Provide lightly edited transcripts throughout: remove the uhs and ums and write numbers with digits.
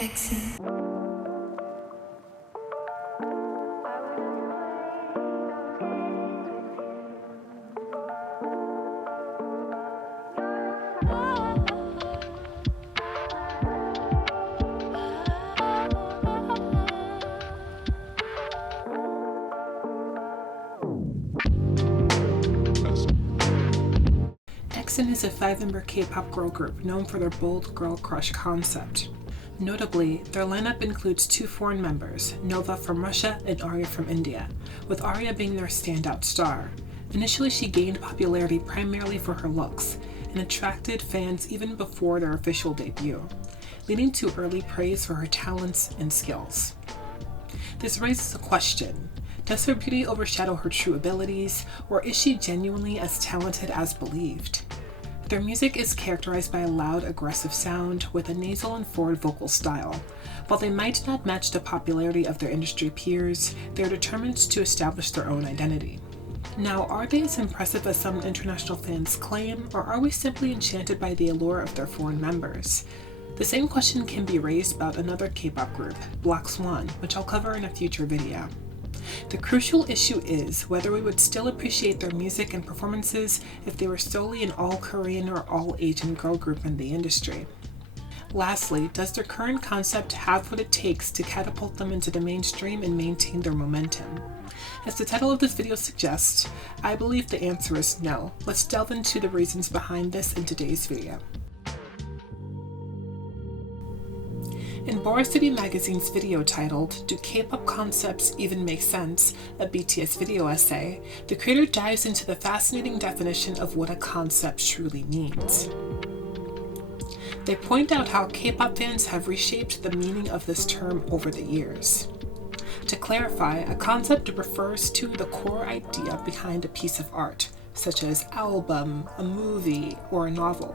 Exit. EXIN is a 5-member K-pop girl group known for their bold girl crush concept. Notably, their lineup includes 2 foreign members, Nova from Russia and Arya from India, with Arya being their standout star. Initially, she gained popularity primarily for her looks, and attracted fans even before their official debut, leading to early praise for her talents and skills. This raises a question. Does her beauty overshadow her true abilities, or is she genuinely as talented as believed? Their music is characterized by a loud, aggressive sound with a nasal and forward vocal style. While they might not match the popularity of their industry peers, they are determined to establish their own identity. Now, are they as impressive as some international fans claim, or are we simply enchanted by the allure of their foreign members? The same question can be raised about another K-pop group, Black Swan, which I'll cover in a future video. The crucial issue is whether we would still appreciate their music and performances if they were solely an all-Korean or all-Asian girl group in the industry. Lastly, does their current concept have what it takes to catapult them into the mainstream and maintain their momentum? As the title of this video suggests, I believe the answer is no. Let's delve into the reasons behind this in today's video. In Boris City Magazine's video titled, "Do K-pop Concepts Even Make Sense?" a BTS video essay, the creator dives into the fascinating definition of what a concept truly means. They point out how K-pop fans have reshaped the meaning of this term over the years. To clarify, a concept refers to the core idea behind a piece of art, such as album, a movie, or a novel,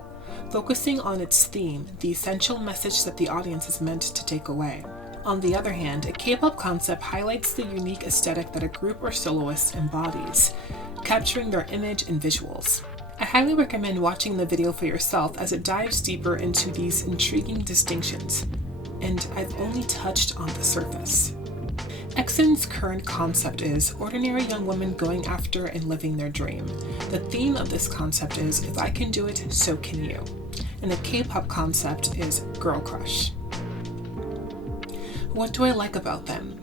focusing on its theme, the essential message that the audience is meant to take away. On the other hand, a K-pop concept highlights the unique aesthetic that a group or soloist embodies, capturing their image and visuals. I highly recommend watching the video for yourself as it dives deeper into these intriguing distinctions, and I've only touched on the surface. EXIN's current concept is ordinary young women going after and living their dream. The theme of this concept is, if I can do it, so can you. And the K-pop concept is girl crush. What do I like about them?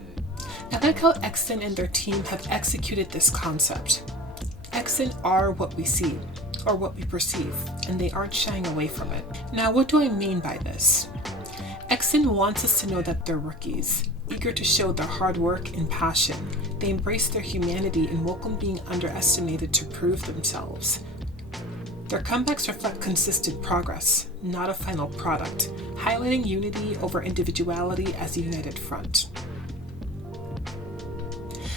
I like how EXIN and their team have executed this concept. EXIN are what we see, or what we perceive, and they aren't shying away from it. Now, what do I mean by this? EXIN wants us to know that they're rookies, eager to show their hard work and passion. They embrace their humanity and welcome being underestimated to prove themselves. Their comebacks reflect consistent progress, not a final product, highlighting unity over individuality as a united front.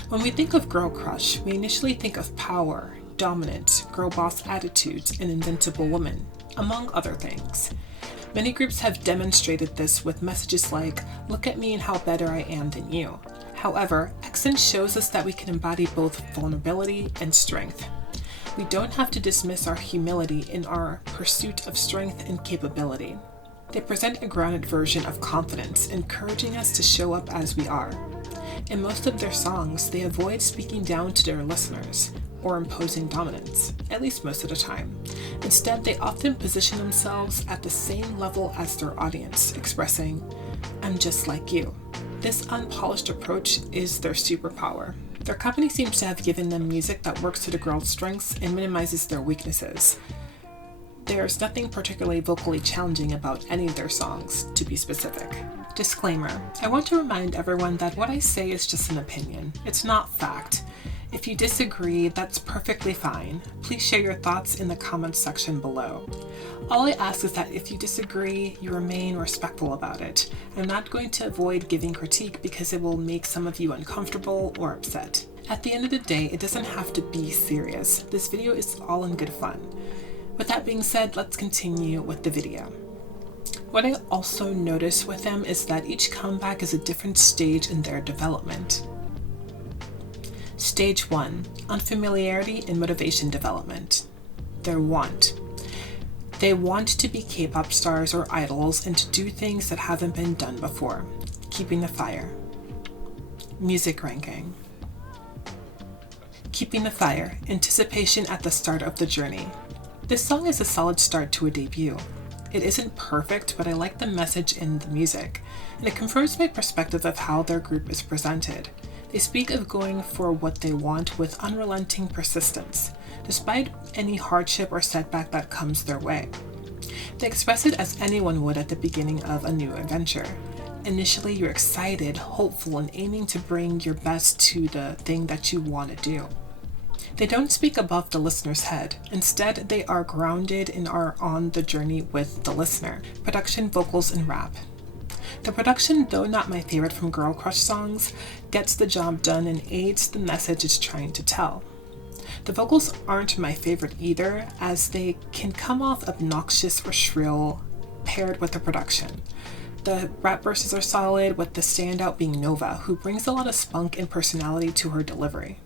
When we think of girl crush, we initially think of power, dominant, girl boss attitudes, and invincible women, among other things. Many groups have demonstrated this with messages like, "Look at me and how better I am than you." However, EXIN shows us that we can embody both vulnerability and strength. We don't have to dismiss our humility in our pursuit of strength and capability. They present a grounded version of confidence, encouraging us to show up as we are. In most of their songs, they avoid speaking down to their listeners or imposing dominance, at least most of the time. Instead, they often position themselves at the same level as their audience, expressing, "I'm just like you." This unpolished approach is their superpower. Their company seems to have given them music that works to the girls' strengths and minimizes their weaknesses. There's nothing particularly vocally challenging about any of their songs, to be specific. Disclaimer: I want to remind everyone that what I say is just an opinion. It's not fact. If you disagree, that's perfectly fine. Please share your thoughts in the comments section below. All I ask is that if you disagree, you remain respectful about it. I'm not going to avoid giving critique because it will make some of you uncomfortable or upset. At the end of the day, it doesn't have to be serious. This video is all in good fun. With that being said, let's continue with the video. What I also notice with them is that each comeback is a different stage in their development. Stage 1, unfamiliarity and motivation development. Their want. They want to be K-pop stars or idols and to do things that haven't been done before. Keeping the fire. Music ranking. Keeping the fire. Anticipation at the start of the journey. This song is a solid start to a debut. It isn't perfect, but I like the message in the music, and it confirms my perspective of how their group is presented. They speak of going for what they want with unrelenting persistence, despite any hardship or setback that comes their way. They express it as anyone would at the beginning of a new adventure. Initially, you're excited, hopeful, and aiming to bring your best to the thing that you want to do. They don't speak above the listener's head. Instead, they are grounded and are on the journey with the listener. Production, vocals, and rap. The production, though not my favorite from girl crush songs, gets the job done and aids the message it's trying to tell. The vocals aren't my favorite either, as they can come off obnoxious or shrill paired with the production. The rap verses are solid, with the standout being Nova, who brings a lot of spunk and personality to her delivery.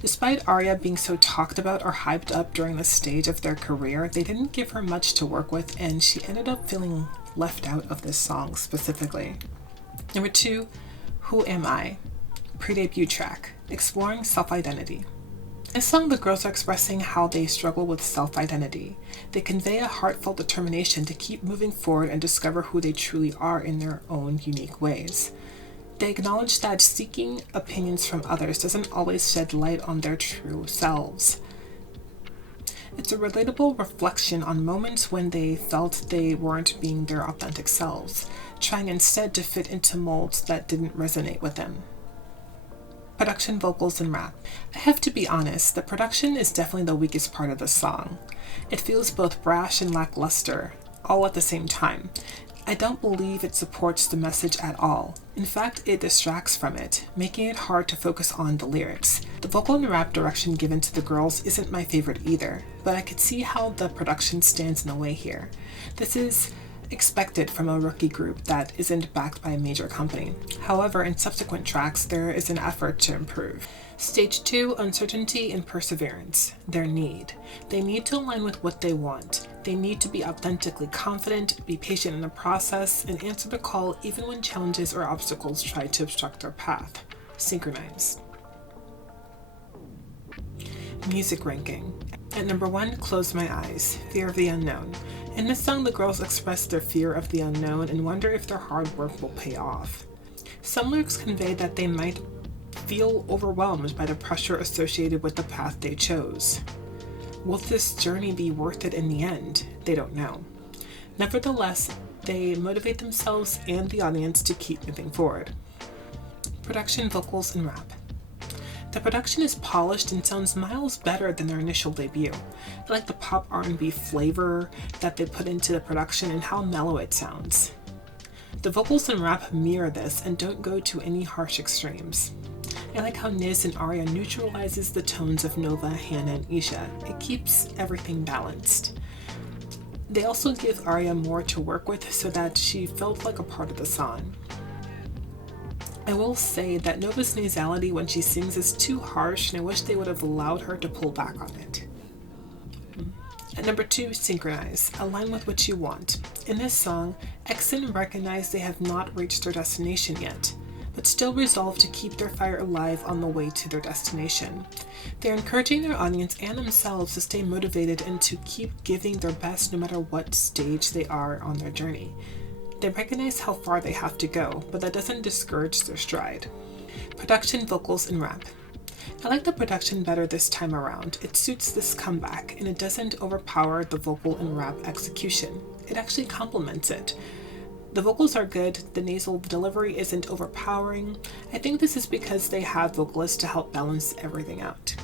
Despite Arya being so talked about or hyped up during this stage of their career, they didn't give her much to work with, and she ended up feeling left out of this song specifically. Number 2, Who Am I? Pre-debut track, exploring self-identity. In this song, the girls are expressing how they struggle with self-identity. They convey a heartfelt determination to keep moving forward and discover who they truly are in their own unique ways. They acknowledge that seeking opinions from others doesn't always shed light on their true selves. It's a relatable reflection on moments when they felt they weren't being their authentic selves, trying instead to fit into molds that didn't resonate with them. Production, vocals, and rap. I have to be honest, the production is definitely the weakest part of the song. It feels both brash and lackluster, all at the same time. I don't believe it supports the message at all. In fact, it distracts from it, making it hard to focus on the lyrics. The vocal and rap direction given to the girls isn't my favorite either, but I could see how the production stands in the way here. This is expected from a rookie group that isn't backed by a major company. However, in subsequent tracks, there is an effort to improve. Stage 2, uncertainty and perseverance. Their need. They need to align with what they want. They need to be authentically confident, be patient in the process, and answer the call even when challenges or obstacles try to obstruct their path. Synchronize. Music ranking. At number 1, Close My Eyes, Fear of the Unknown. In this song, the girls express their fear of the unknown and wonder if their hard work will pay off. Some lyrics convey that they might feel overwhelmed by the pressure associated with the path they chose. Will this journey be worth it in the end? They don't know. Nevertheless, they motivate themselves and the audience to keep moving forward. Production, vocals, and rap. The production is polished and sounds miles better than their initial debut. I like the pop R&B flavor that they put into the production and how mellow it sounds. The vocals and rap mirror this and don't go to any harsh extremes. I like how Niz and Arya neutralizes the tones of Nova, Hannah, and Isha. It keeps everything balanced. They also give Arya more to work with so that she felt like a part of the song. I will say that Nova's nasality when she sings is too harsh, and I wish they would have allowed her to pull back on it. At number 2, Synchronize, align with what you want. In this song, EXIN recognize they have not reached their destination yet, but still resolve to keep their fire alive on the way to their destination. They're encouraging their audience and themselves to stay motivated and to keep giving their best no matter what stage they are on their journey. They recognize how far they have to go, but that doesn't discourage their stride. Production, vocals, and rap. I like the production better this time around. It suits this comeback, and it doesn't overpower the vocal and rap execution. It actually complements it. The vocals are good, the nasal delivery isn't overpowering. I think this is because they have vocalists to help balance everything out.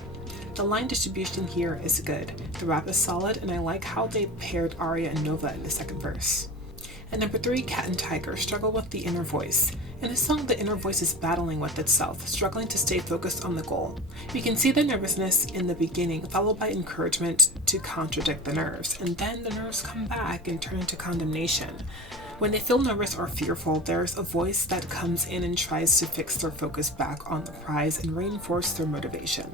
The line distribution here is good. The rap is solid, and I like how they paired Arya and Nova in the second verse. At number 3, Cat and Tiger struggle with the inner voice. In this song, the inner voice is battling with itself, struggling to stay focused on the goal. We can see the nervousness in the beginning, followed by encouragement to contradict the nerves, and then the nerves come back and turn into condemnation. When they feel nervous or fearful, there's a voice that comes in and tries to fix their focus back on the prize and reinforce their motivation.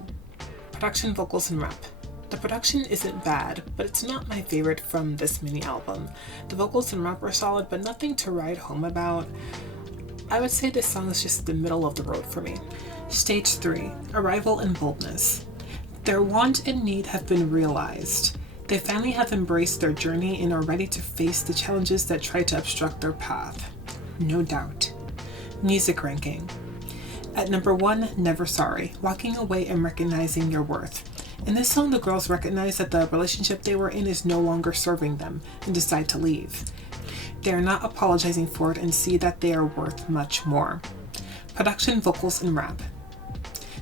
Production, vocals, and rap. The production isn't bad, but it's not my favorite from this mini album. The vocals and rap are solid, but nothing to write home about. I would say this song is just the middle of the road for me. Stage 3, Arrival and Boldness. Their want and need have been realized. They finally have embraced their journey and are ready to face the challenges that try to obstruct their path. No doubt. Music ranking. At number 1, Never Sorry, walking away and recognizing your worth. In this song, the girls recognize that the relationship they were in is no longer serving them and decide to leave. They are not apologizing for it and see that they are worth much more. Production, vocals, and rap.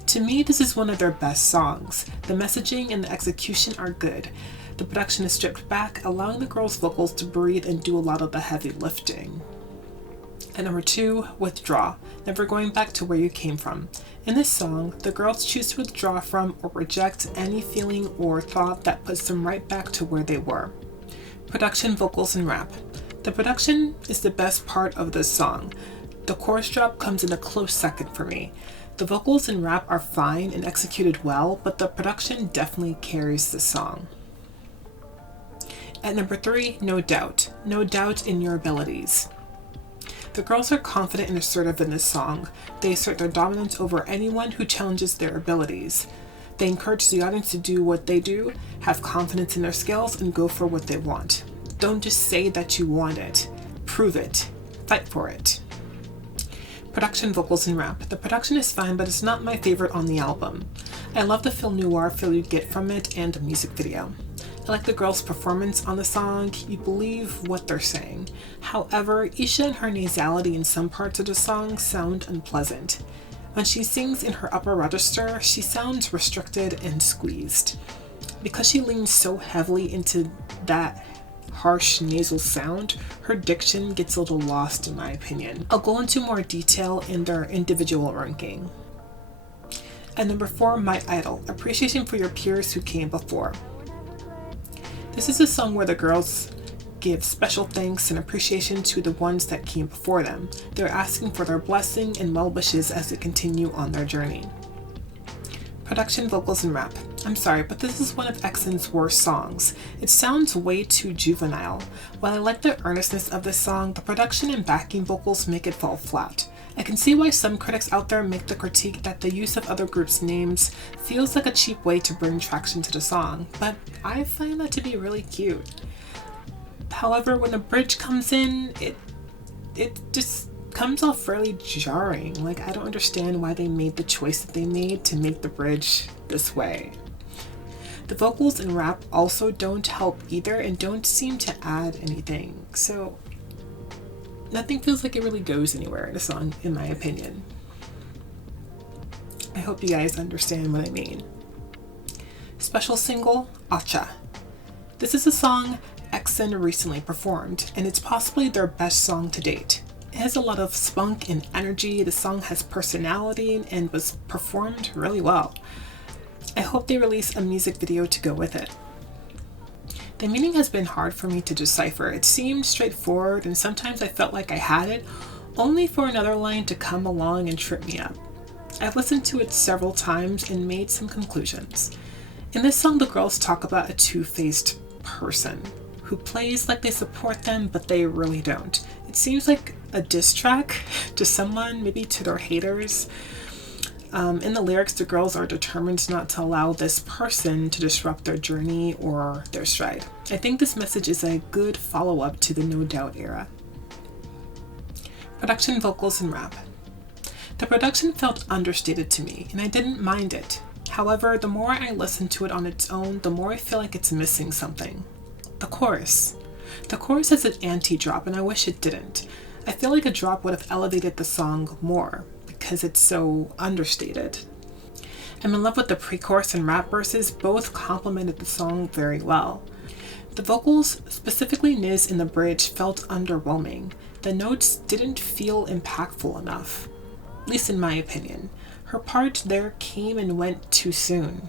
To me, this is one of their best songs. The messaging and the execution are good. The production is stripped back, allowing the girls' vocals to breathe and do a lot of the heavy lifting. At number 2, Withdraw, never going back to where you came from. In this song, the girls choose to withdraw from or reject any feeling or thought that puts them right back to where they were. Production, vocals, and rap. The production is the best part of this song. The chorus drop comes in a close second for me. The vocals and rap are fine and executed well, but the production definitely carries the song. At number 3, No Doubt. No doubt in your abilities. The girls are confident and assertive in this song. They assert their dominance over anyone who challenges their abilities. They encourage the audience to do what they do, have confidence in their skills, and go for what they want. Don't just say that you want it. Prove it. Fight for it. Production, vocals, and rap. The production is fine, but it's not my favorite on the album. I love the film noir feel you get from it and the music video. I like the girls' performance on the song. You believe what they're saying. However, Isha and her nasality in some parts of the song sound unpleasant. When she sings in her upper register, she sounds restricted and squeezed. Because she leans so heavily into that harsh nasal sound, her diction gets a little lost in my opinion. I'll go into more detail in their individual ranking. At number 4, My Idol, appreciation for your peers who came before. This is a song where the girls give special thanks and appreciation to the ones that came before them. They're asking for their blessing and well wishes as they continue on their journey. Production, vocals, and rap. I'm sorry, but this is one of EXO's worst songs. It sounds way too juvenile. While I like the earnestness of this song, the production and backing vocals make it fall flat. I can see why some critics out there make the critique that the use of other groups' names feels like a cheap way to bring traction to the song, but I find that to be really cute. However, when the bridge comes in, it just comes off fairly jarring. Like, I don't understand why they made the choice that they made to make the bridge this way. The vocals and rap also don't help either and don't seem to add anything, so nothing feels like it really goes anywhere in a song, in my opinion. I hope you guys understand what I mean. Special single, Acha. This is a song EXO recently performed, and it's possibly their best song to date. It has a lot of spunk and energy, the song has personality, and was performed really well. I hope they release a music video to go with it. The meaning has been hard for me to decipher. It seemed straightforward, and sometimes I felt like I had it, only for another line to come along and trip me up. I've listened to it several times and made some conclusions. In this song, the girls talk about a two-faced person who plays like they support them, but they really don't. It seems like a diss track to someone, maybe to their haters. In the lyrics, the girls are determined not to allow this person to disrupt their journey or their stride. I think this message is a good follow-up to the No Doubt era. Production, vocals, and rap. The production felt understated to me, and I didn't mind it. However, the more I listen to it on its own, the more I feel like it's missing something. The chorus. The chorus has an anti-drop, and I wish it didn't. I feel like a drop would have elevated the song more, because it's so understated. I'm in love with the pre-chorus and rap verses, both complemented the song very well. The vocals, specifically Niz in the bridge, felt underwhelming. The notes didn't feel impactful enough, at least in my opinion. Her part there came and went too soon.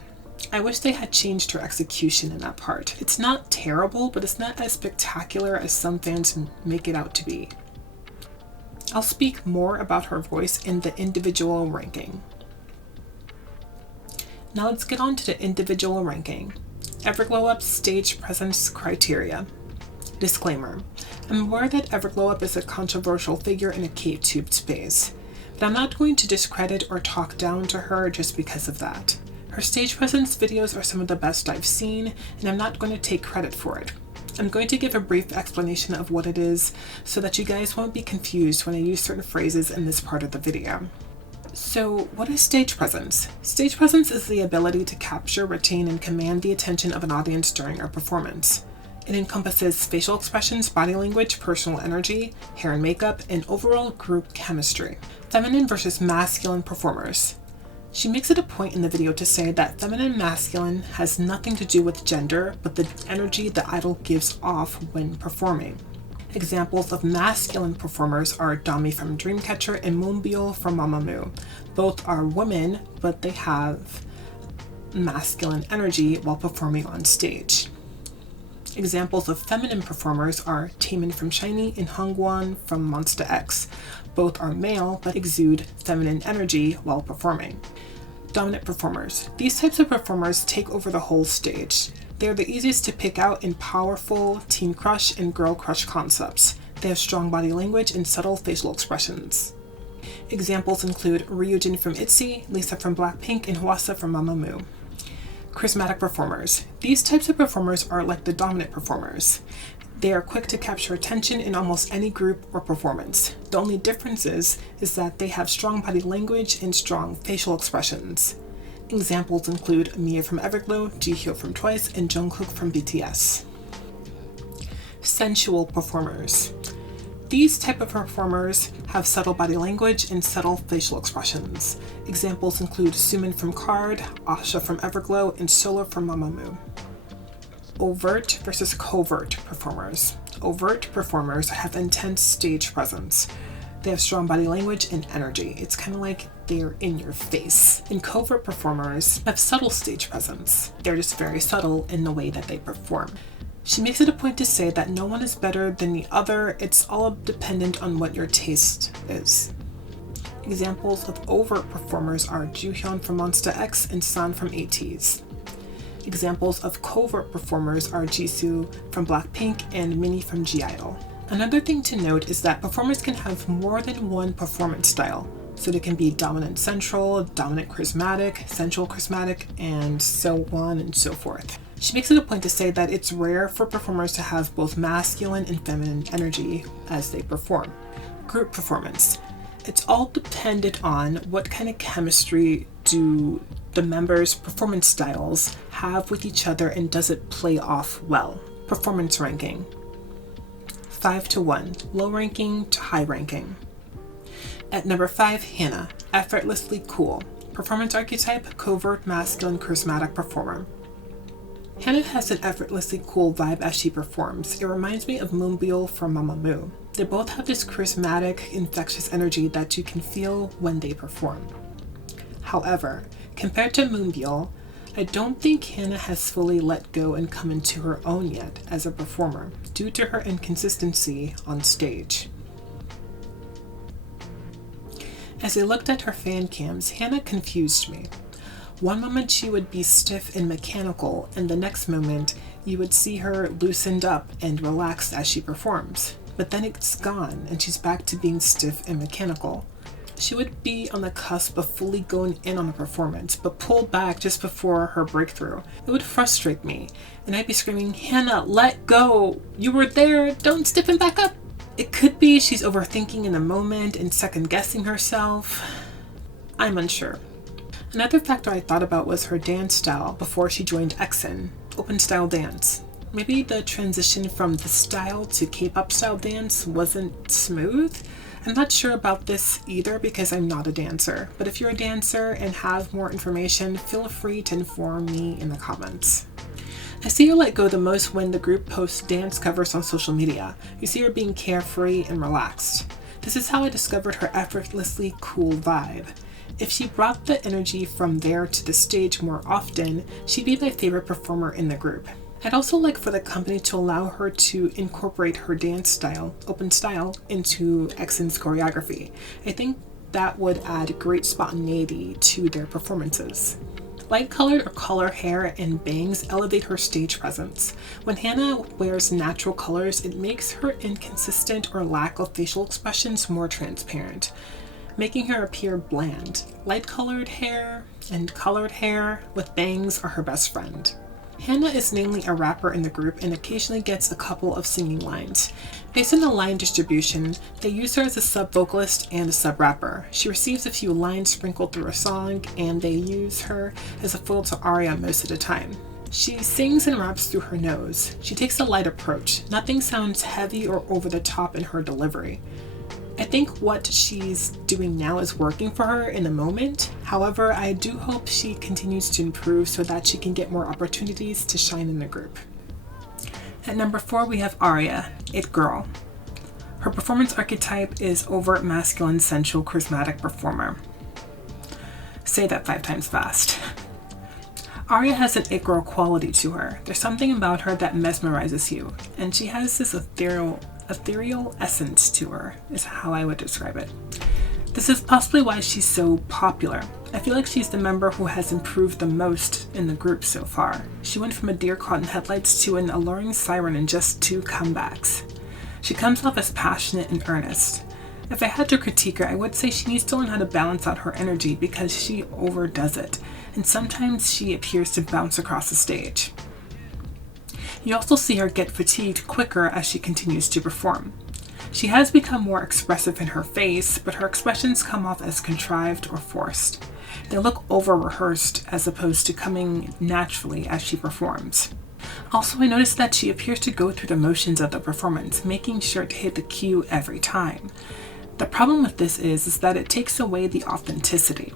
I wish they had changed her execution in that part. It's not terrible, but it's not as spectacular as some fans make it out to be. I'll speak more about her voice in the individual ranking. Now let's get on to the individual ranking. Everglow Up Stage Presence Criteria. Disclaimer: I'm aware that Everglow Up is a controversial figure in a K-tube space, but I'm not going to discredit or talk down to her just because of that. Her stage presence videos are some of the best I've seen, and I'm not going to take credit for it. I'm going to give a brief explanation of what it is so that you guys won't be confused when I use certain phrases in this part of the video. So, what is stage presence? Stage presence is the ability to capture, retain, and command the attention of an audience during a performance. It encompasses facial expressions, body language, personal energy, hair and makeup, and overall group chemistry. Feminine versus masculine performers. She makes it a point in the video to say that feminine and masculine has nothing to do with gender, but the energy the idol gives off when performing. Examples of masculine performers are Dami from Dreamcatcher and Moonbyul from Mamamoo. Both are women, but they have masculine energy while performing on stage. Examples of feminine performers are Taemin from SHINee and Hongwon from Monsta X. Both are male, but exude feminine energy while performing. Dominant performers. These types of performers take over the whole stage. They are the easiest to pick out in powerful teen crush and girl crush concepts. They have strong body language and subtle facial expressions. Examples include Ryujin from ITZY, Lisa from Blackpink, and Hwasa from Mamamoo. Charismatic performers. These types of performers are like the dominant performers. They are quick to capture attention in almost any group or performance. The only difference is that they have strong body language and strong facial expressions. Examples include Mia from Everglow, Jihyo from Twice, and Jungkook from BTS. Sensual performers. These type of performers have subtle body language and subtle facial expressions. Examples include Sumin from KARD, Asha from Everglow, and Solar from Mamamoo. Overt versus covert performers. Overt performers have intense stage presence. They have strong body language and energy. It's kind of like they're in your face. And covert performers have subtle stage presence. They're just very subtle in the way that they perform. She makes it a point to say that no one is better than the other. It's all dependent on what your taste is. Examples of overt performers are Joohyun from Monsta X and San from ATEEZ. Examples of covert performers are Jisoo from Blackpink and Minnie from G-Idol. Another thing to note is that performers can have more than one performance style. So they can be dominant central, dominant charismatic, sensual charismatic, and so on and so forth. She makes it a point to say that it's rare for performers to have both masculine and feminine energy as they perform. Group performance. It's all dependent on what kind of chemistry do the members' performance styles have with each other and does it play off well. Performance ranking. 5 to 1, low ranking to high ranking. At number 5, Hannah, effortlessly cool. Performance archetype, covert, masculine, charismatic performer. Hannah has an effortlessly cool vibe as she performs. It reminds me of Moonbyul from Mamamoo. They both have this charismatic, infectious energy that you can feel when they perform. However, compared to Moonbyul, I don't think Hannah has fully let go and come into her own yet as a performer due to her inconsistency on stage. As I looked at her fan cams, Hannah confused me. One moment she would be stiff and mechanical, and the next moment you would see her loosened up and relaxed as she performs. But then it's gone and she's back to being stiff and mechanical. She would be on the cusp of fully going in on a performance, but pull back just before her breakthrough. It would frustrate me, and I'd be screaming, "Hannah, let go! You were there, don't stiffen back up!" It could be she's overthinking in the moment and second-guessing herself. I'm unsure. Another factor I thought about was her dance style before she joined EXIN, open style dance. Maybe the transition from the style to K-pop style dance wasn't smooth. I'm not sure about this either because I'm not a dancer, but if you're a dancer and have more information, feel free to inform me in the comments. I see her let go the most when the group posts dance covers on social media. You see her being carefree and relaxed. This is how I discovered her effortlessly cool vibe. If she brought the energy from there to the stage more often, she'd be my favorite performer in the group. I'd also like for the company to allow her to incorporate her dance style, open style, into EXIN's choreography. I think that would add great spontaneity to their performances. Light colored or color hair and bangs elevate her stage presence. When Hannah wears natural colors, it makes her inconsistent or lack of facial expressions more transparent, making her appear bland. Light colored hair and colored hair with bangs are her best friend. Hannah is mainly a rapper in the group and occasionally gets a couple of singing lines. Based on the line distribution, they use her as a sub-vocalist and a sub-rapper. She receives a few lines sprinkled through a song, and they use her as a foil to Aria most of the time. She sings and raps through her nose. She takes a light approach. Nothing sounds heavy or over the top in her delivery. I think what she's doing now is working for her in the moment. However, I do hope she continues to improve so that she can get more opportunities to shine in the group. At number 4, we have Aria, It Girl. Her performance archetype is overt masculine, sensual, charismatic performer. Say that 5 times fast. Aria has an it girl quality to her. There's something about her that mesmerizes you, and she has this ethereal essence to her, is how I would describe it. This is possibly why she's so popular. I feel like she's the member who has improved the most in the group so far. She went from a deer caught in headlights to an alluring siren in just 2 comebacks. She comes off as passionate and earnest. If I had to critique her, I would say she needs to learn how to balance out her energy because she overdoes it, and sometimes she appears to bounce across the stage. You also see her get fatigued quicker as she continues to perform. She has become more expressive in her face, but her expressions come off as contrived or forced. They look over-rehearsed as opposed to coming naturally as she performs. Also, I noticed that she appears to go through the motions of the performance, making sure to hit the cue every time. The problem with this is that it takes away the authenticity.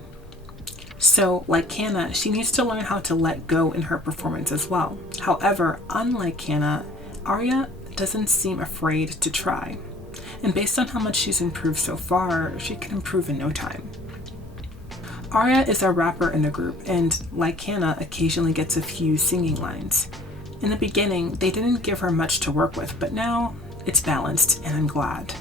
So, like Hannah, she needs to learn how to let go in her performance as well. However, unlike Hannah, Aria doesn't seem afraid to try. And based on how much she's improved so far, she can improve in no time. Aria is a rapper in the group, and like Hannah, occasionally gets a few singing lines. In the beginning, they didn't give her much to work with, but now it's balanced, and I'm glad.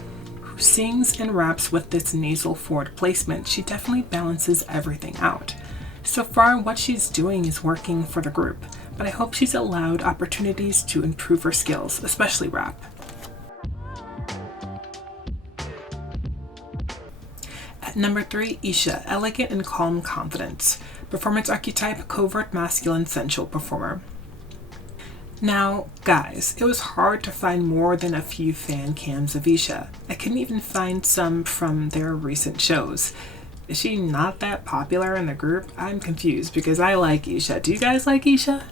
Who sings and raps with this nasal forward placement, she definitely balances everything out. So far, what she's doing is working for the group, but I hope she's allowed opportunities to improve her skills, especially rap. At number 3, Isha, elegant and calm confidence. Performance archetype, covert masculine sensual performer. Now, guys, it was hard to find more than a few fan cams of Isha. I couldn't even find some from their recent shows. Is she not that popular in the group? I'm confused because I like Isha. Do you guys like Isha?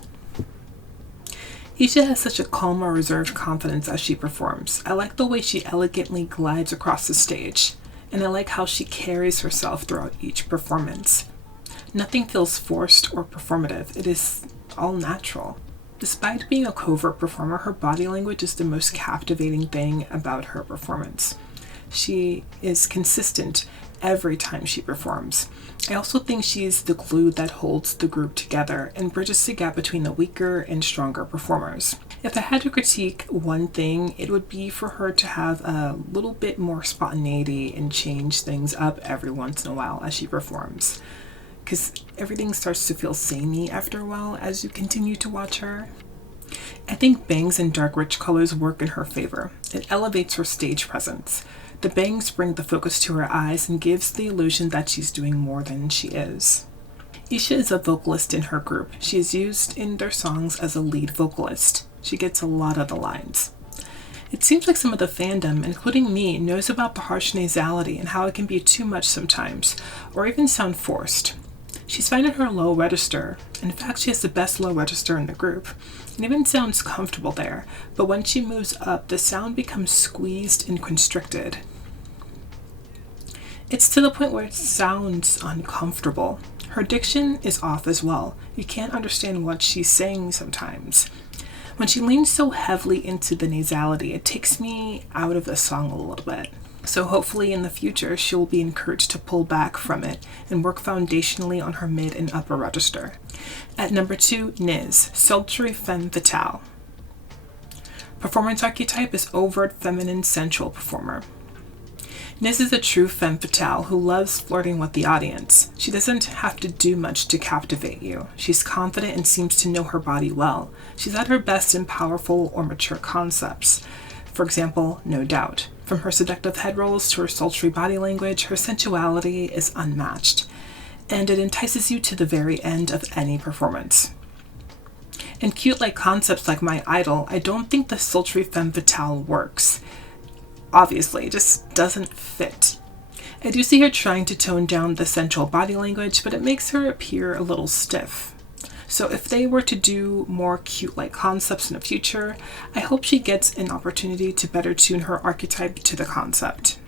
Isha has such a calm or reserved confidence as she performs. I like the way she elegantly glides across the stage, and I like how she carries herself throughout each performance. Nothing feels forced or performative. It is all natural. Despite being a covert performer, her body language is the most captivating thing about her performance. She is consistent every time she performs. I also think she is the glue that holds the group together and bridges the gap between the weaker and stronger performers. If I had to critique one thing, it would be for her to have a little bit more spontaneity and change things up every once in a while as she performs, because everything starts to feel samey after a while as you continue to watch her. I think bangs and dark rich colors work in her favor. It elevates her stage presence. The bangs bring the focus to her eyes and gives the illusion that she's doing more than she is. Isha is a vocalist in her group. She is used in their songs as a lead vocalist. She gets a lot of the lines. It seems like some of the fandom, including me, knows about the harsh nasality and how it can be too much sometimes, or even sound forced. She's fine in her low register. In fact, she has the best low register in the group. It even sounds comfortable there, but when she moves up, the sound becomes squeezed and constricted. It's to the point where it sounds uncomfortable. Her diction is off as well. You can't understand what she's saying sometimes. When she leans so heavily into the nasality, it takes me out of the song a little bit. So hopefully in the future, she will be encouraged to pull back from it and work foundationally on her mid and upper register. At number 2, Niz, sultry femme fatale. Performance archetype is overt feminine sensual performer. Nis is a true femme fatale who loves flirting with the audience. She doesn't have to do much to captivate you. She's confident and seems to know her body well. She's at her best in powerful or mature concepts. For example, no doubt. From her seductive head rolls to her sultry body language, her sensuality is unmatched, and it entices you to the very end of any performance. In cute concepts like My Idol, I don't think the sultry femme fatale works. Obviously, it just doesn't fit. I do see her trying to tone down the sensual body language, but it makes her appear a little stiff. So if they were to do more cute-like concepts in the future, I hope she gets an opportunity to better tune her archetype to the concept.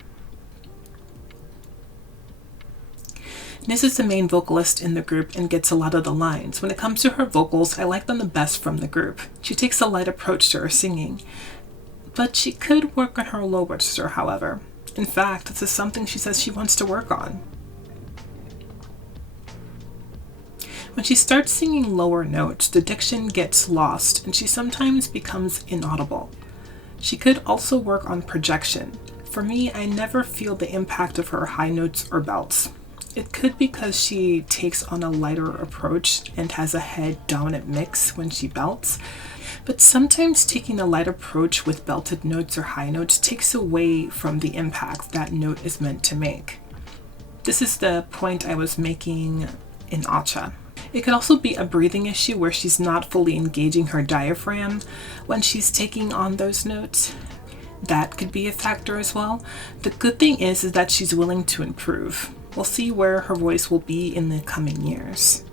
Nis is the main vocalist in the group and gets a lot of the lines. When it comes to her vocals, I like them the best from the group. She takes a light approach to her singing, but she could work on her low register, however. In fact, this is something she says she wants to work on. When she starts singing lower notes, the diction gets lost and she sometimes becomes inaudible. She could also work on projection. For me, I never feel the impact of her high notes or belts. It could be because she takes on a lighter approach and has a head-dominant mix when she belts, but sometimes taking a light approach with belted notes or high notes takes away from the impact that note is meant to make. This is the point I was making in Acha. It could also be a breathing issue where she's not fully engaging her diaphragm when she's taking on those notes. That could be a factor as well. The good thing is that she's willing to improve. We'll see where her voice will be in the coming years.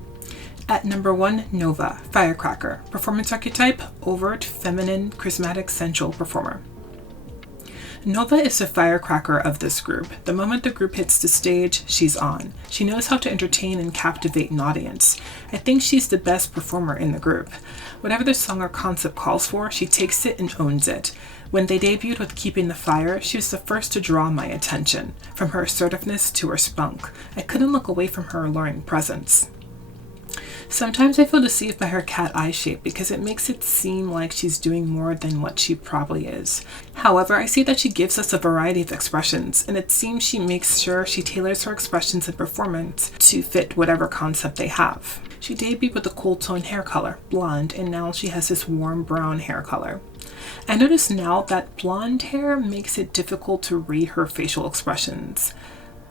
At number 1, Nova, Firecracker. Performance archetype, overt, feminine, charismatic, sensual performer. Nova is the firecracker of this group. The moment the group hits the stage, she's on. She knows how to entertain and captivate an audience. I think she's the best performer in the group. Whatever the song or concept calls for, she takes it and owns it. When they debuted with Keeping the Fire, she was the first to draw my attention. From her assertiveness to her spunk, I couldn't look away from her alluring presence. Sometimes I feel deceived by her cat eye shape because it makes it seem like she's doing more than what she probably is. However, I see that she gives us a variety of expressions, and it seems she makes sure she tailors her expressions and performance to fit whatever concept they have. She debuted with a cool tone hair color, blonde, and now she has this warm brown hair color. I notice now that blonde hair makes it difficult to read her facial expressions,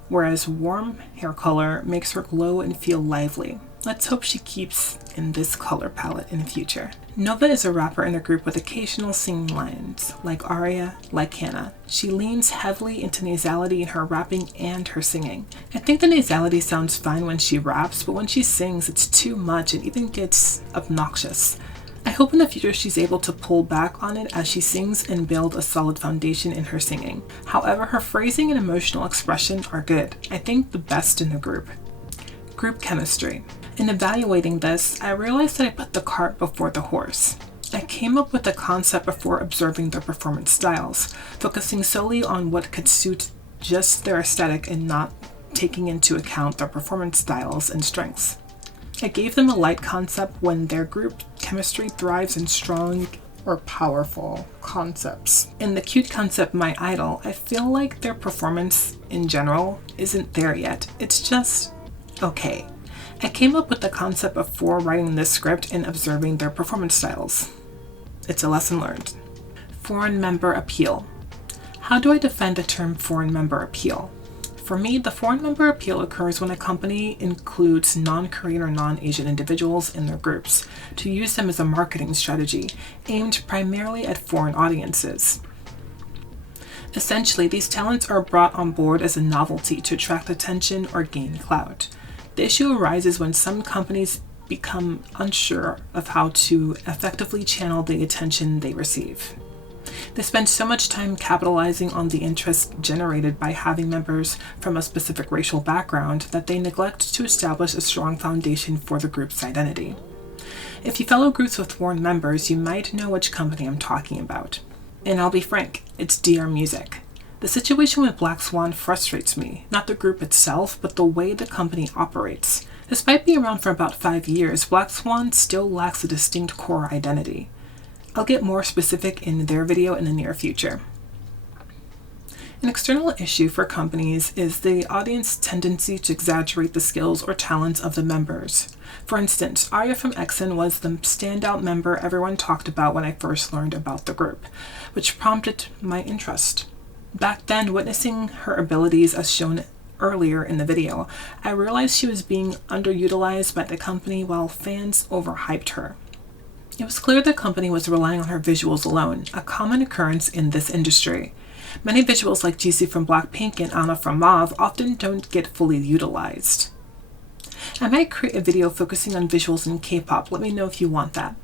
whereas warm hair color makes her glow and feel lively. Let's hope she keeps in this color palette in the future. Nova is a rapper in the group with occasional singing lines, like Aria, like Hannah. She leans heavily into nasality in her rapping and her singing. I think the nasality sounds fine when she raps, but when she sings, it's too much and even gets obnoxious. I hope in the future she's able to pull back on it as she sings and build a solid foundation in her singing. However, her phrasing and emotional expression are good. I think the best in the group. Group chemistry. In evaluating this, I realized that I put the cart before the horse. I came up with the concept before observing their performance styles, focusing solely on what could suit just their aesthetic and not taking into account their performance styles and strengths. I gave them a light concept when their group chemistry thrives in strong or powerful concepts. In the cute concept My Idol, I feel like their performance in general isn't there yet. It's just okay. I came up with the concept before writing this script and observing their performance styles. It's a lesson learned. Foreign member appeal. How do I define the term foreign member appeal? For me, the foreign member appeal occurs when a company includes non-Korean or non-Asian individuals in their groups to use them as a marketing strategy aimed primarily at foreign audiences. Essentially, these talents are brought on board as a novelty to attract attention or gain clout. The issue arises when some companies become unsure of how to effectively channel the attention they receive. They spend so much time capitalizing on the interest generated by having members from a specific racial background that they neglect to establish a strong foundation for the group's identity. If you follow groups with foreign members, you might know which company I'm talking about. And I'll be frank, it's DR Music. The situation with Black Swan frustrates me, not the group itself, but the way the company operates. Despite being around for about 5 years, Black Swan still lacks a distinct core identity. I'll get more specific in their video in the near future. An external issue for companies is the audience's tendency to exaggerate the skills or talents of the members. For instance, Arya from Exen was the standout member everyone talked about when I first learned about the group, which prompted my interest. Back then, witnessing her abilities as shown earlier in the video, I realized she was being underutilized by the company while fans overhyped her. It was clear the company was relying on her visuals alone, a common occurrence in this industry. Many visuals like Jisoo from Blackpink and Anna from Mauve often don't get fully utilized. I might create a video focusing on visuals in K-pop. Let me know if you want that.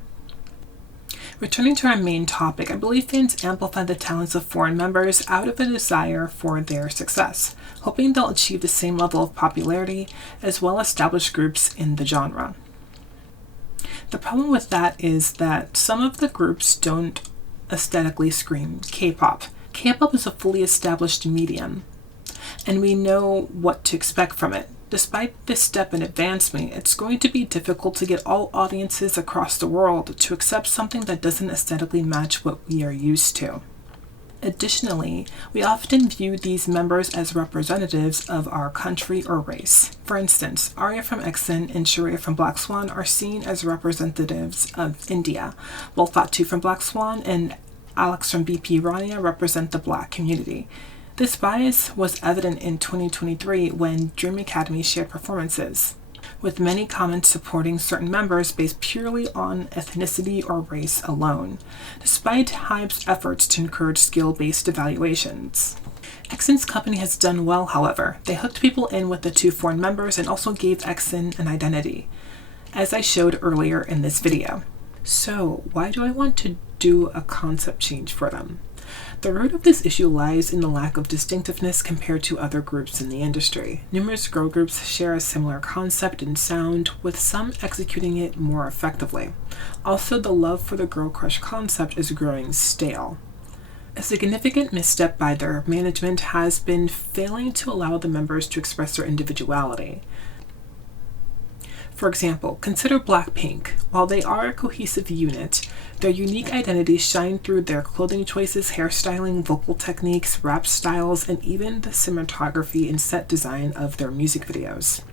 Returning to our main topic, I believe fans amplify the talents of foreign members out of a desire for their success, hoping they'll achieve the same level of popularity as well-established groups in the genre. The problem with that is that some of the groups don't aesthetically scream K-pop. K-pop is a fully established medium, and we know what to expect from it. Despite this step in advancement, it's going to be difficult to get all audiences across the world to accept something that doesn't aesthetically match what we are used to. Additionally, we often view these members as representatives of our country or race. For instance, Arya from Exen and Sharia from Black Swan are seen as representatives of India, while Fatu from Black Swan and Alex from BP Rania represent the Black community. This bias was evident in 2023 when Dream Academy shared performances, with many comments supporting certain members based purely on ethnicity or race alone, despite HYBE's efforts to encourage skill-based evaluations. Exen's company has done well, however. They hooked people in with the two foreign members and also gave Exen an identity, as I showed earlier in this video. So, why do I want to do a concept change for them? The root of this issue lies in the lack of distinctiveness compared to other groups in the industry. Numerous girl groups share a similar concept and sound, with some executing it more effectively. Also, the love for the girl crush concept is growing stale. A significant misstep by their management has been failing to allow the members to express their individuality. For example, consider Blackpink. While they are a cohesive unit, their unique identities shine through their clothing choices, hairstyling, vocal techniques, rap styles, and even the cinematography and set design of their music videos.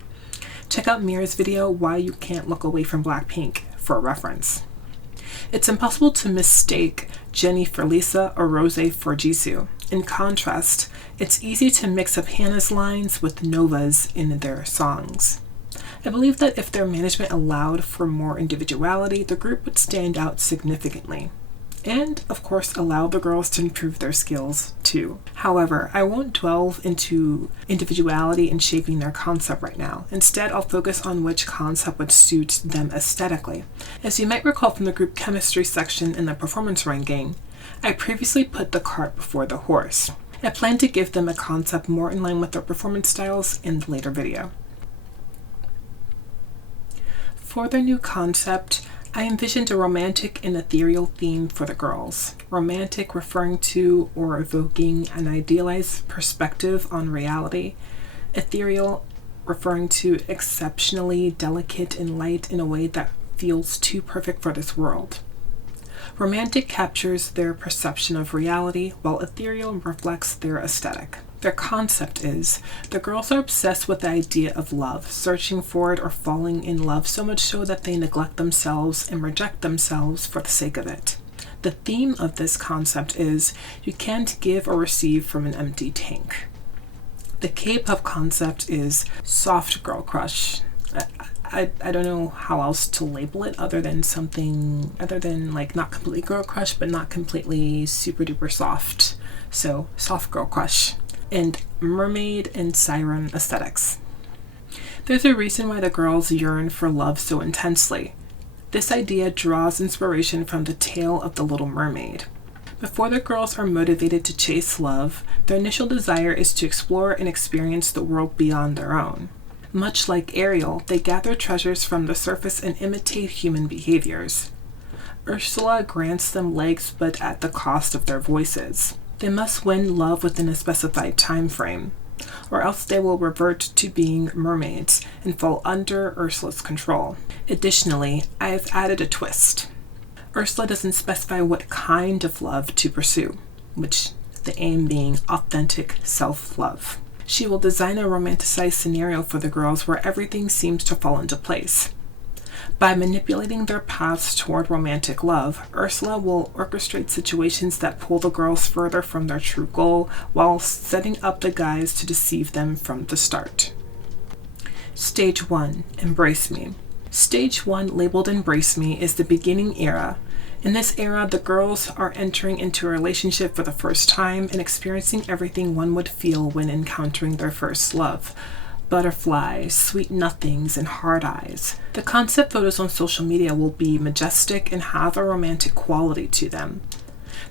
Check out Mira's video, Why You Can't Look Away from Blackpink, for a reference. It's impossible to mistake Jennie for Lisa or Rose for Jisoo. In contrast, it's easy to mix up Hannah's lines with Nova's in their songs. I believe that if their management allowed for more individuality, the group would stand out significantly. And, of course, allow the girls to improve their skills, too. However, I won't delve into individuality in shaping their concept right now. Instead, I'll focus on which concept would suit them aesthetically. As you might recall from the group chemistry section in the performance ranking, I previously put the cart before the horse. I plan to give them a concept more in line with their performance styles in the later video. For their new concept, I envisioned a romantic and ethereal theme for the girls. Romantic referring to or evoking an idealized perspective on reality. Ethereal referring to exceptionally delicate and light in a way that feels too perfect for this world. Romantic captures their perception of reality, while ethereal reflects their aesthetic. Their concept is, the girls are obsessed with the idea of love, searching for it or falling in love so much so that they neglect themselves and reject themselves for the sake of it. The theme of this concept is, you can't give or receive from an empty tank. The K-pop concept is soft girl crush. I don't know how else to label it other than like not completely girl crush, but not completely super duper soft. So soft girl crush. And mermaid and siren aesthetics. There's a reason why the girls yearn for love so intensely. This idea draws inspiration from the tale of the Little Mermaid. Before the girls are motivated to chase love, their initial desire is to explore and experience the world beyond their own. Much like Ariel, they gather treasures from the surface and imitate human behaviors. Ursula grants them legs, but at the cost of their voices. They must win love within a specified time frame, or else they will revert to being mermaids and fall under Ursula's control. Additionally, I have added a twist. Ursula doesn't specify what kind of love to pursue, which the aim being authentic self-love. She will design a romanticized scenario for the girls where everything seems to fall into place. By manipulating their paths toward romantic love, Ursula will orchestrate situations that pull the girls further from their true goal while setting up the guys to deceive them from the start. Stage 1. Embrace Me. Stage 1, labeled Embrace Me, is the beginning era. In this era, the girls are entering into a relationship for the first time and experiencing everything one would feel when encountering their first love. Butterflies, sweet nothings, and hard eyes. The concept photos on social media will be majestic and have a romantic quality to them.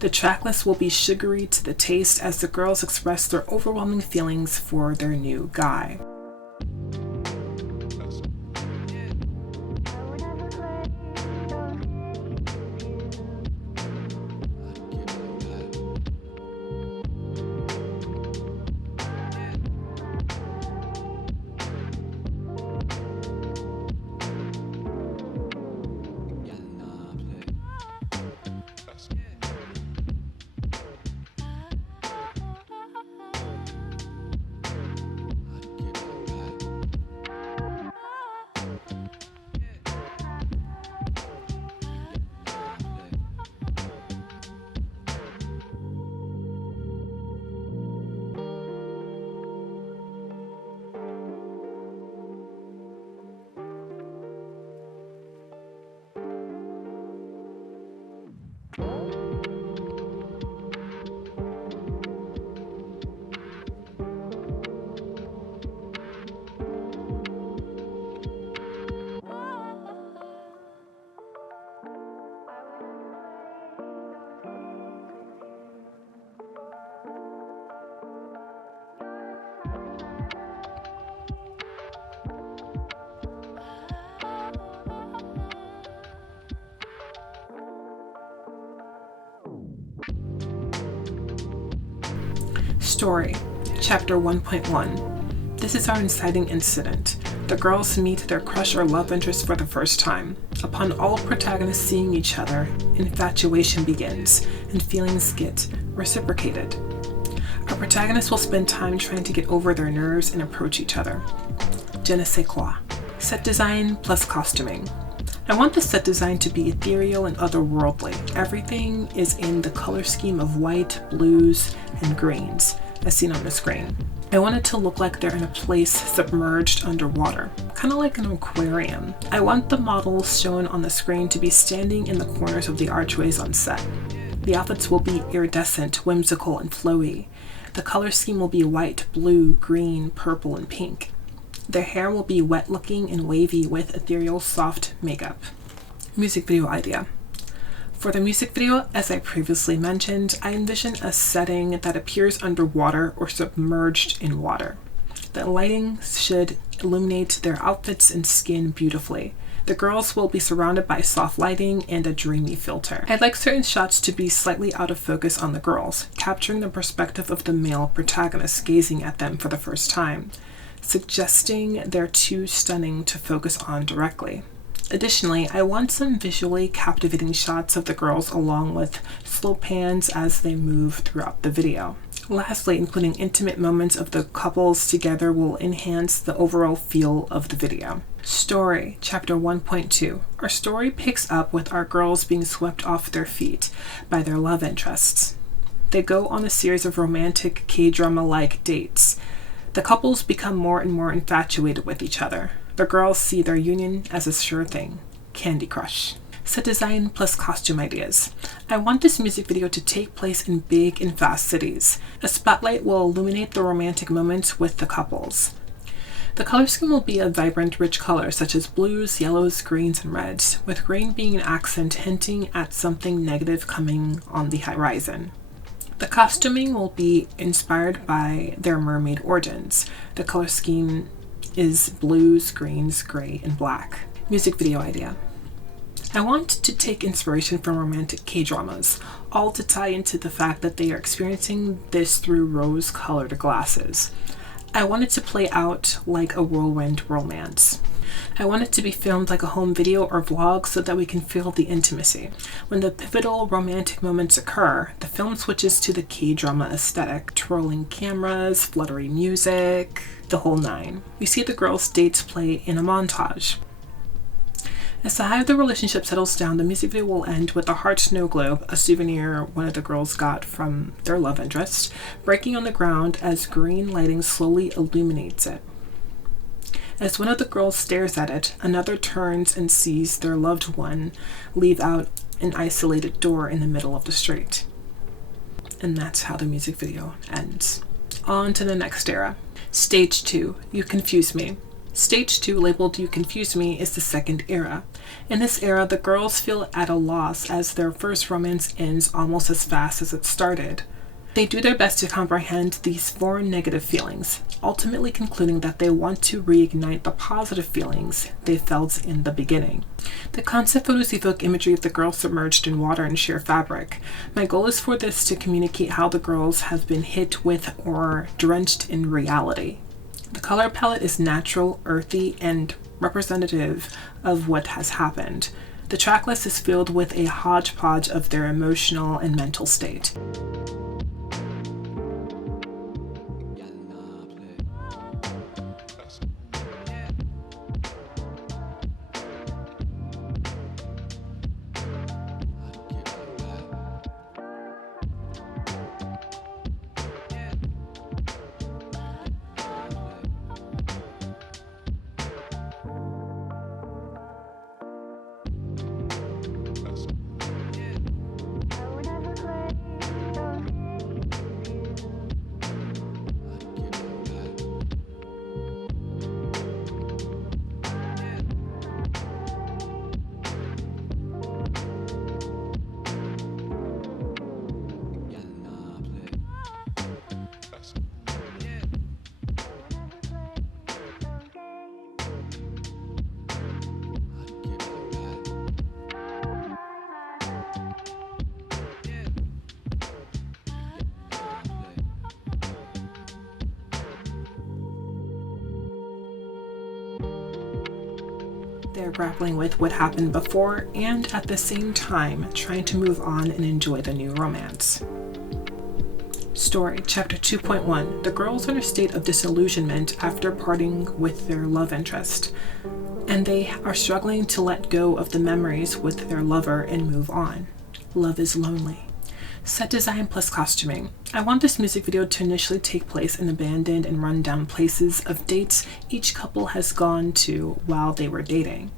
The tracklist will be sugary to the taste as the girls express their overwhelming feelings for their new guy. Story, Chapter 1.1. This is our inciting incident. The girls meet their crush or love interest for the first time. Upon all protagonists seeing each other, infatuation begins, and feelings get reciprocated. Our protagonists will spend time trying to get over their nerves and approach each other. Je ne sais quoi. Set design plus costuming. I want the set design to be ethereal and otherworldly. Everything is in the color scheme of white, blues, and greens, as seen on the screen. I want it to look like they're in a place submerged underwater, kind of like an aquarium. I want the models shown on the screen to be standing in the corners of the archways on set. The outfits will be iridescent, whimsical, and flowy. The color scheme will be white, blue, green, purple, and pink. Their hair will be wet-looking and wavy with ethereal, soft makeup. Music video idea. For the music video, as I previously mentioned, I envision a setting that appears underwater or submerged in water. The lighting should illuminate their outfits and skin beautifully. The girls will be surrounded by soft lighting and a dreamy filter. I'd like certain shots to be slightly out of focus on the girls, capturing the perspective of the male protagonist gazing at them for the first time, suggesting they're too stunning to focus on directly. Additionally, I want some visually captivating shots of the girls along with slow pans as they move throughout the video. Lastly, including intimate moments of the couples together will enhance the overall feel of the video. Story, Chapter 1.2. Our story picks up with our girls being swept off their feet by their love interests. They go on a series of romantic K-drama-like dates. The couples become more and more infatuated with each other. The girls see their union as a sure thing. Candy Crush. Set design plus costume ideas. I want this music video to take place in big and fast cities. A spotlight will illuminate the romantic moments with the couples. The color scheme will be a vibrant, rich color such as blues, yellows, greens, and reds, with green being an accent hinting at something negative coming on the horizon. The costuming will be inspired by their mermaid origins. The color scheme is blues, greens, gray, and black. Music video idea. I want to take inspiration from romantic K-dramas, all to tie into the fact that they are experiencing this through rose-colored glasses. I want it to play out like a whirlwind romance. I want it to be filmed like a home video or vlog so that we can feel the intimacy. When the pivotal romantic moments occur, the film switches to the K-drama aesthetic, twirling cameras, fluttery music, the whole nine. We see the girls' dates play in a montage. As the high of the relationship settles down, the music video will end with a heart snow globe, a souvenir one of the girls got from their love interest, breaking on the ground as green lighting slowly illuminates it. As one of the girls stares at it, another turns and sees their loved one leave out an isolated door in the middle of the street. And that's how the music video ends. On to the next era. Stage 2, You Confuse Me. Stage 2, labeled You Confuse Me, is the second era. In this era, the girls feel at a loss as their first romance ends almost as fast as it started. They do their best to comprehend these foreign negative feelings, ultimately concluding that they want to reignite the positive feelings they felt in the beginning. The concept photos evoke imagery of the girls submerged in water and sheer fabric. My goal is for this to communicate how the girls have been hit with or drenched in reality. The color palette is natural, earthy, and representative of what has happened. The tracklist is filled with a hodgepodge of their emotional and mental state. They're grappling with what happened before and at the same time trying to move on and enjoy the new romance. Story, Chapter 2.1. The girls are in a state of disillusionment after parting with their love interest, and they are struggling to let go of the memories with their lover and move on. Love is lonely. Set design plus costuming. I want this music video to initially take place in abandoned and run-down places of dates each couple has gone to while they were dating.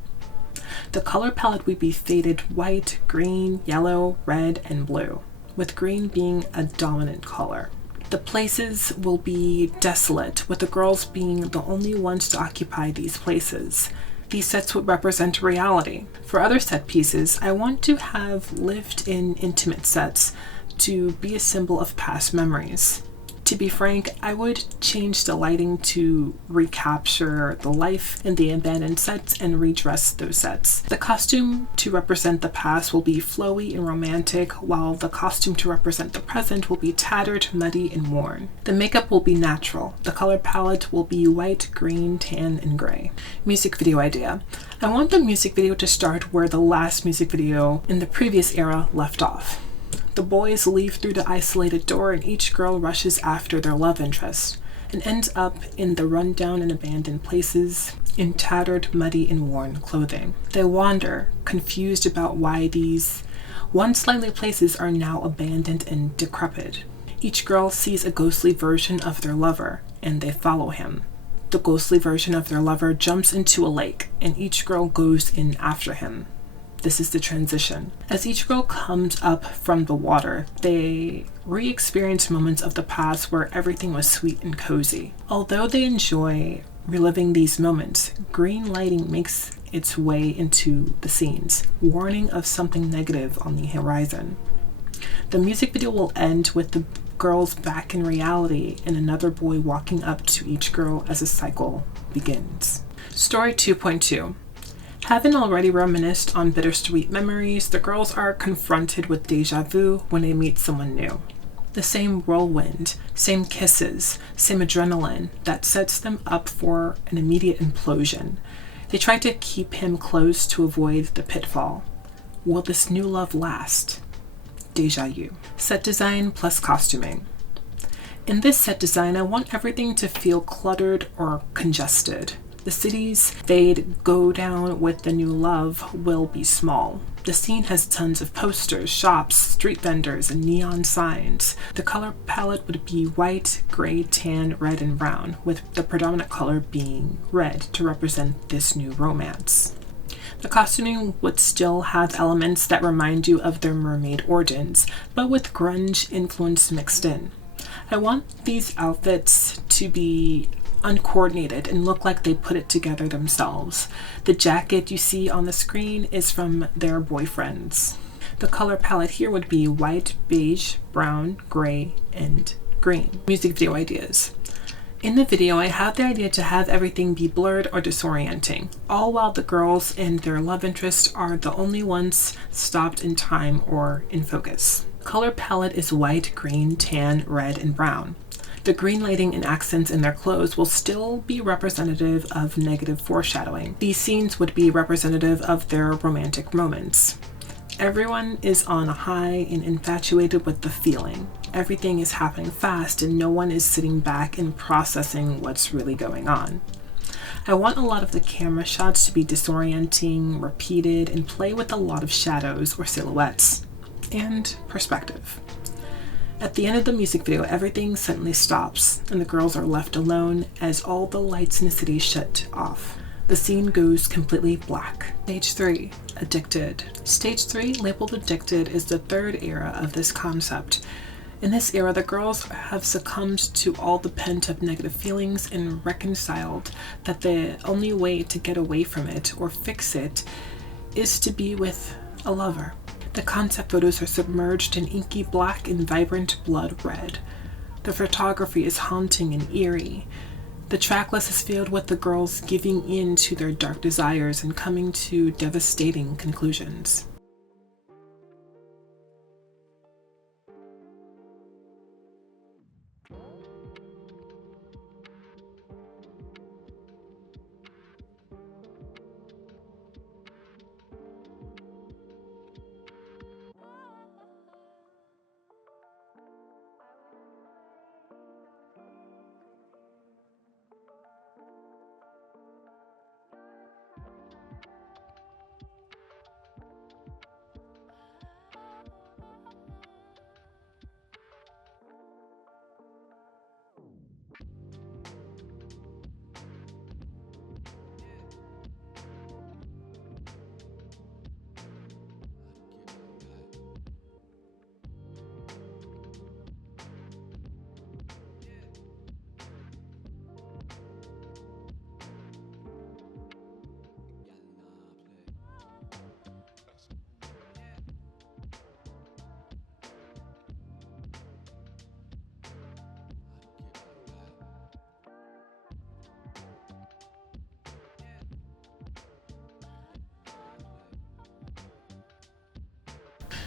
The color palette would be faded white, green, yellow, red, and blue, with green being a dominant color. The places will be desolate, with the girls being the only ones to occupy these places. These sets would represent reality. For other set pieces, I want to have lived-in intimate sets to be a symbol of past memories. To be frank, I would change the lighting to recapture the life in the abandoned sets and redress those sets. The costume to represent the past will be flowy and romantic, while the costume to represent the present will be tattered, muddy, and worn. The makeup will be natural. The color palette will be white, green, tan, and gray. Music video idea. I want the music video to start where the last music video in the previous era left off. The boys leave through the isolated door and each girl rushes after their love interest and ends up in the rundown and abandoned places in tattered, muddy, and worn clothing. They wander, confused about why these once lively places are now abandoned and decrepit. Each girl sees a ghostly version of their lover and they follow him. The ghostly version of their lover jumps into a lake and each girl goes in after him. This is the transition. As each girl comes up from the water, they re-experience moments of the past where everything was sweet and cozy. Although they enjoy reliving these moments, green lighting makes its way into the scenes, warning of something negative on the horizon. The music video will end with the girls back in reality and another boy walking up to each girl as a cycle begins. Story 2.2. Having already reminisced on bittersweet memories, the girls are confronted with deja vu when they meet someone new. The same whirlwind, same kisses, same adrenaline that sets them up for an immediate implosion. They try to keep him close to avoid the pitfall. Will this new love last? Deja vu. Set design plus costuming. In this set design, I want everything to feel cluttered or congested. The cities they'd go down with the new love will be small. The scene has tons of posters, shops, street vendors, and neon signs. The color palette would be white, gray, tan, red, and brown, with the predominant color being red to represent this new romance. The costuming would still have elements that remind you of their mermaid origins, but with grunge influence mixed in. I want these outfits to be uncoordinated and look like they put it together themselves. The jacket you see on the screen is from their boyfriends. The color palette here would be white, beige, brown, gray, and green. Music video ideas. In the video, I have the idea to have everything be blurred or disorienting, all while the girls and their love interest are the only ones stopped in time or in focus. Color palette is white, green, tan, red, and brown. The green lighting and accents in their clothes will still be representative of negative foreshadowing. These scenes would be representative of their romantic moments. Everyone is on a high and infatuated with the feeling. Everything is happening fast and no one is sitting back and processing what's really going on. I want a lot of the camera shots to be disorienting, repeated, and play with a lot of shadows or silhouettes. And perspective. At the end of the music video, everything suddenly stops, and the girls are left alone as all the lights in the city shut off. The scene goes completely black. Stage 3, Addicted. Stage 3, labeled Addicted, is the third era of this concept. In this era, the girls have succumbed to all the pent-up negative feelings and reconciled that the only way to get away from it or fix it is to be with a lover. The concept photos are submerged in inky black and vibrant blood red. The photography is haunting and eerie. The track list is filled with the girls giving in to their dark desires and coming to devastating conclusions.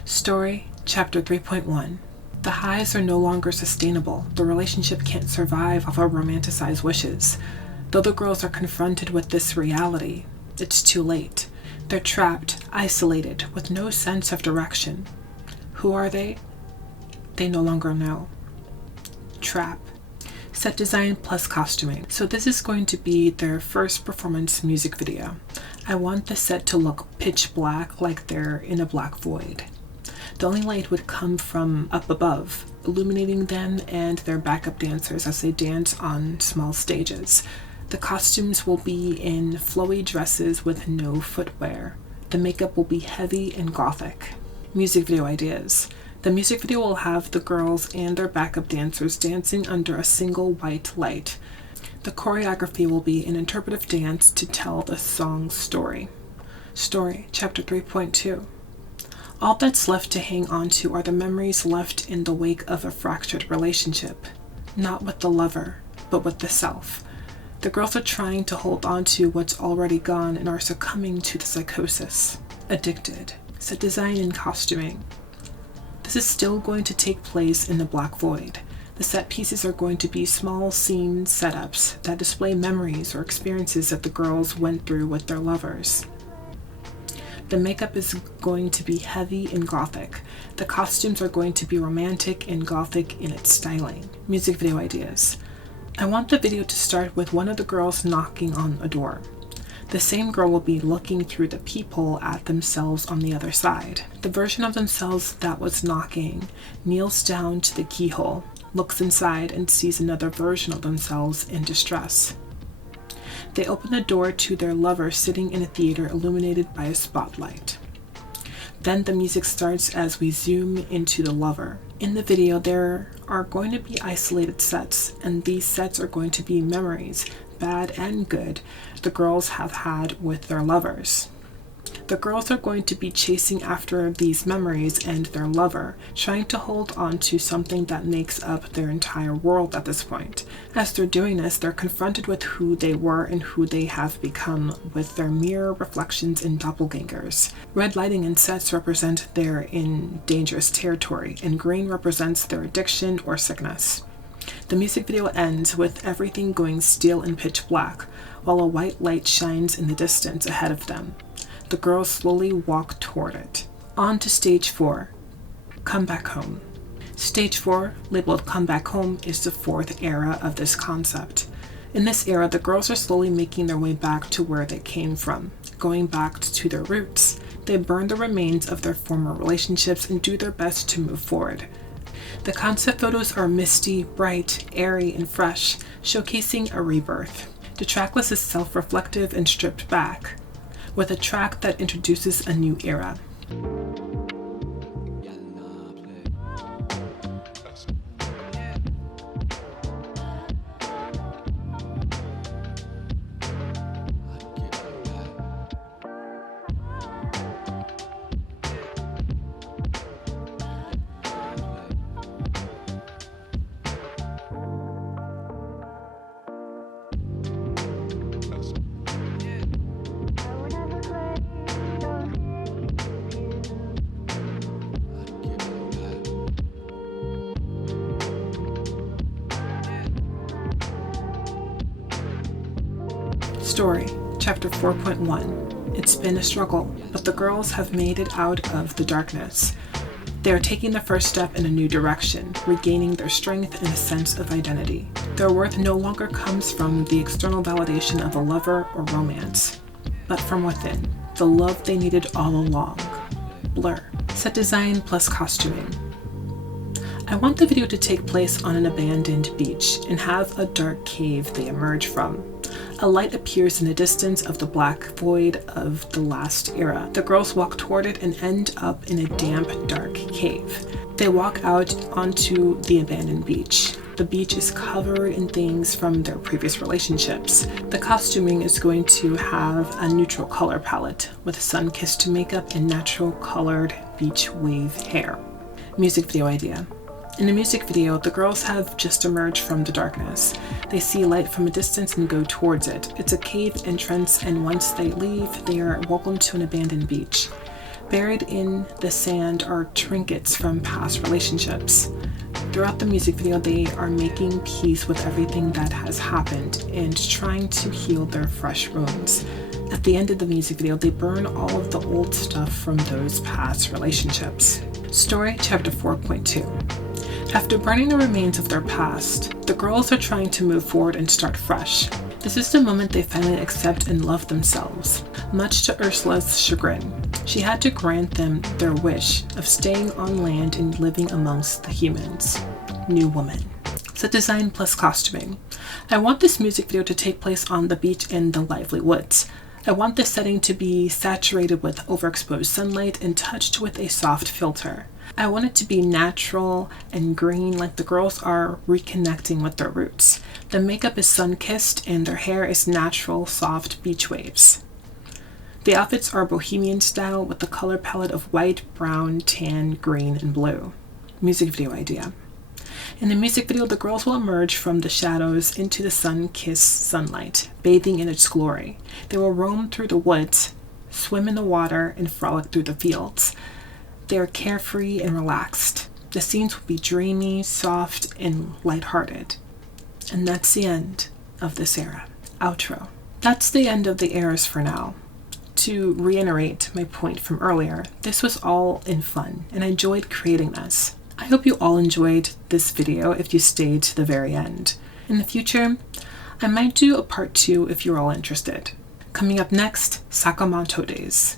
Story, Chapter 3.1. The highs are no longer sustainable. The relationship can't survive off of romanticized wishes. Though the girls are confronted with this reality, it's too late. They're trapped, isolated, with no sense of direction. Who are they? They no longer know. Trap. Set design plus costuming. So this is going to be their first performance music video. I want the set to look pitch black, like they're in a black void. The only light would come from up above, illuminating them and their backup dancers as they dance on small stages. The costumes will be in flowy dresses with no footwear. The makeup will be heavy and gothic. Music video ideas. The music video will have the girls and their backup dancers dancing under a single white light. The choreography will be an interpretive dance to tell the song's story. Story, Chapter 3.2. All that's left to hang on to are the memories left in the wake of a fractured relationship. Not with the lover, but with the self. The girls are trying to hold on to what's already gone and are succumbing to the psychosis. Addicted. Set design and costuming. The This is still going to take place in the Black Void. The set pieces are going to be small scene setups that display memories or experiences that the girls went through with their lovers. The makeup is going to be heavy and gothic. The costumes are going to be romantic and gothic in its styling. Music video ideas. I want the video to start with one of the girls knocking on a door. The same girl will be looking through the peephole at themselves on the other side. The version of themselves that was knocking kneels down to the keyhole, looks inside, and sees another version of themselves in distress. They open the door to their lover sitting in a theater illuminated by a spotlight. Then the music starts as we zoom into the lover. In the video, there are going to be isolated sets, and these sets are going to be memories, bad and good, the girls have had with their lovers. The girls are going to be chasing after these memories and their lover, trying to hold on to something that makes up their entire world at this point. As they're doing this, they're confronted with who they were and who they have become with their mirror reflections and doppelgangers. Red lighting and sets represent they're in dangerous territory, and green represents their addiction or sickness. The music video ends with everything going still and pitch black, while a white light shines in the distance ahead of them. The girls slowly walk toward it. On to stage 4, Come Back Home. Stage 4, labeled Come Back Home, is the fourth era of this concept. In this era, the girls are slowly making their way back to where they came from, going back to their roots. They burn the remains of their former relationships and do their best to move forward. The concept photos are misty, bright, airy, and fresh, showcasing a rebirth. The tracklist is self-reflective and stripped back, with a track that introduces a new era. Story, Chapter 4.1. It's been a struggle, but the girls have made it out of the darkness. They are taking the first step in a new direction, regaining their strength and a sense of identity. Their worth no longer comes from the external validation of a lover or romance, but from within, the love they needed all along. Blur. Set design plus costuming. I want the video to take place on an abandoned beach and have a dark cave they emerge from. A light appears in the distance of the black void of the last era. The girls walk toward it and end up in a damp, dark cave. They walk out onto the abandoned beach. The beach is covered in things from their previous relationships. The costuming is going to have a neutral color palette with sun-kissed makeup and natural colored beach wave hair. Music video idea. In the music video, the girls have just emerged from the darkness. They see light from a distance and go towards it. It's a cave entrance, and once they leave, they are welcomed to an abandoned beach. Buried in the sand are trinkets from past relationships. Throughout the music video, they are making peace with everything that has happened and trying to heal their fresh wounds. At the end of the music video, they burn all of the old stuff from those past relationships. Story, Chapter 4.2. After burning the remains of their past, the girls are trying to move forward and start fresh. This is the moment they finally accept and love themselves. Much to Ursula's chagrin, she had to grant them their wish of staying on land and living amongst the humans. New woman. Set design plus costuming. I want this music video to take place on the beach in the lively woods. I want the setting to be saturated with overexposed sunlight and touched with a soft filter. I want it to be natural and green, like the girls are reconnecting with their roots. The makeup is sun-kissed and their hair is natural, soft beach waves. The outfits are bohemian style with the color palette of white, brown, tan, green, and blue. Music video idea. In the music video, the girls will emerge from the shadows into the sun-kissed sunlight, bathing in its glory. They will roam through the woods, swim in the water, and frolic through the fields. They are carefree and relaxed. The scenes will be dreamy, soft, and lighthearted. And that's the end of this era. Outro. That's the end of the eras for now. To reiterate my point from earlier, this was all in fun, and I enjoyed creating this. I hope you all enjoyed this video if you stayed to the very end. In the future, I might do a part 2 if you're all interested. Coming up next, Sakamoto Days.